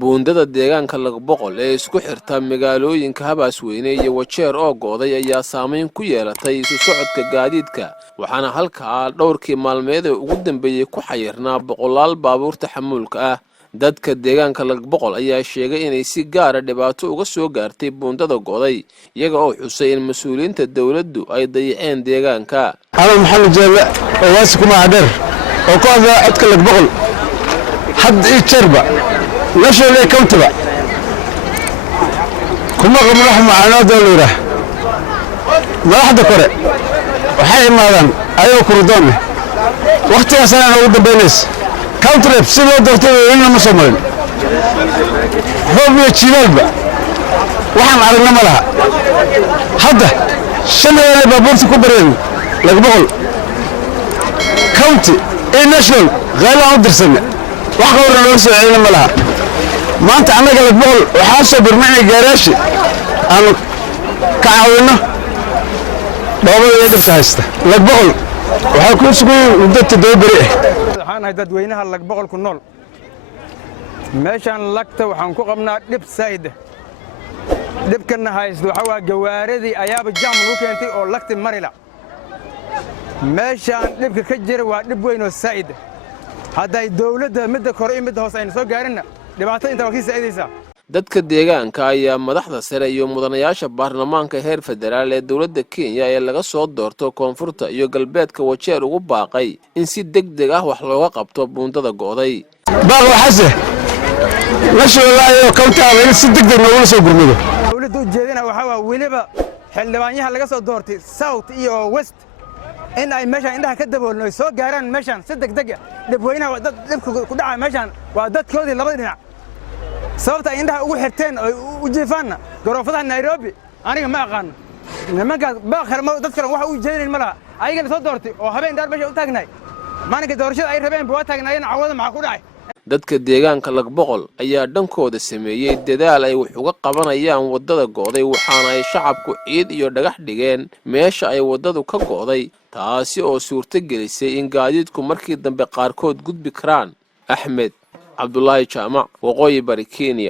buundada deegaanka Lagboqol ee isku xirta magaalooyinka Habaasweyne iyo Wajeer oo gooday ayaa saameyn ku yeelatay isu socodka gaadiidka waxaana halkaa dhowrkii maalmeed ee ugu dambeeyay ku xayirnaa boqolaal baabuurta xamuulka ah dadka deegaanka Lagboqol ayaa sheegay inay si gaar ah dhibaato uga soo gaartay buundada gooday iyaga oo xusay in mas'uuliyiinta dawladdu ay dayaceen deegaanka أنا محمد جابر واسكم عدر وقاضي عدك Lagboqol حد يتشربع نشر لي كوتبع كم قم رحمة عنا دولة ما حد قرأ وحي ماذا أيوة كردون وقت يا سنة أود بينس كوترب سلو دكتور إلنا مصمرين هو بيتشيل بقى وحن عرفنا ملها حدا شنو اللي بابورت كبرين Lagboqol كوتي إيه نشر غير عودر سنة وحقور الرئيس عينا ملها ما أنت عندك Lagboqol وحاسب برمعني جاراشي أنا كعاونة بابا يقدر تهسته Lagboqol وحكون سكوي ودت دوبريه waxaan hay dadweynaha Lagboqol ku nool meeshan lagta waxaan ku qabnaa dib sayd dibkana haysto waxa waa gawaaridii ayaaba jaam lagu keentay oo lagta marila meeshan dibka ka jira waa dib weyn oo sayd haday dawladda midda kore iyo midda hoose ay soo gaarina dhibaato inta waa ka saydaysa dadka deegaanka ayaa madaxda sare iyo mudanayaasha baarlamaanka heer federaal ee dawladda Kenya ee laga soo doorto koonfurta iyo galbeedka Wajeer ugu baaqay in si degdeg ah wax looga qabto buundada gooday baaqo xasee nashalaayo kawtaaba in si degdeg looga soo gurmado dawladdu ujeedina waxa waa waliba xildhibaanyaha laga soo doortay south iyo west in ay meeshan indhaha ka daboolno soo gaaraan meeshan si degdeg ah dadweynaha dad dibka ku dhacay meeshan waa dadkoodii labada dhinac sababta indhaha ugu xirteen oo u jiifaana garoofada Nairobi aniga ma aqaan nimanka baaqar ma dad kale waxa uu jeedin malaha ayagana soo doortay oo habeen dheer meesha u taagnay maalinka doorashada ay rabeen buu taagnaayeen cawada maxaa ku dhacay dadka deegaanka Lagboqol ayaa dhankooda sameeyay dadaal ay wax uga qabanayaan wadada gooday waxaana ay shacabku ciid iyo dhagax dhigeen meesha ay wadadu ka gooday taasi oo suurto gelisay in gaadiidku markii dambe qaarkood gudbi karaan Axmed Abdullahi Jaamac waqooyi bari Kenya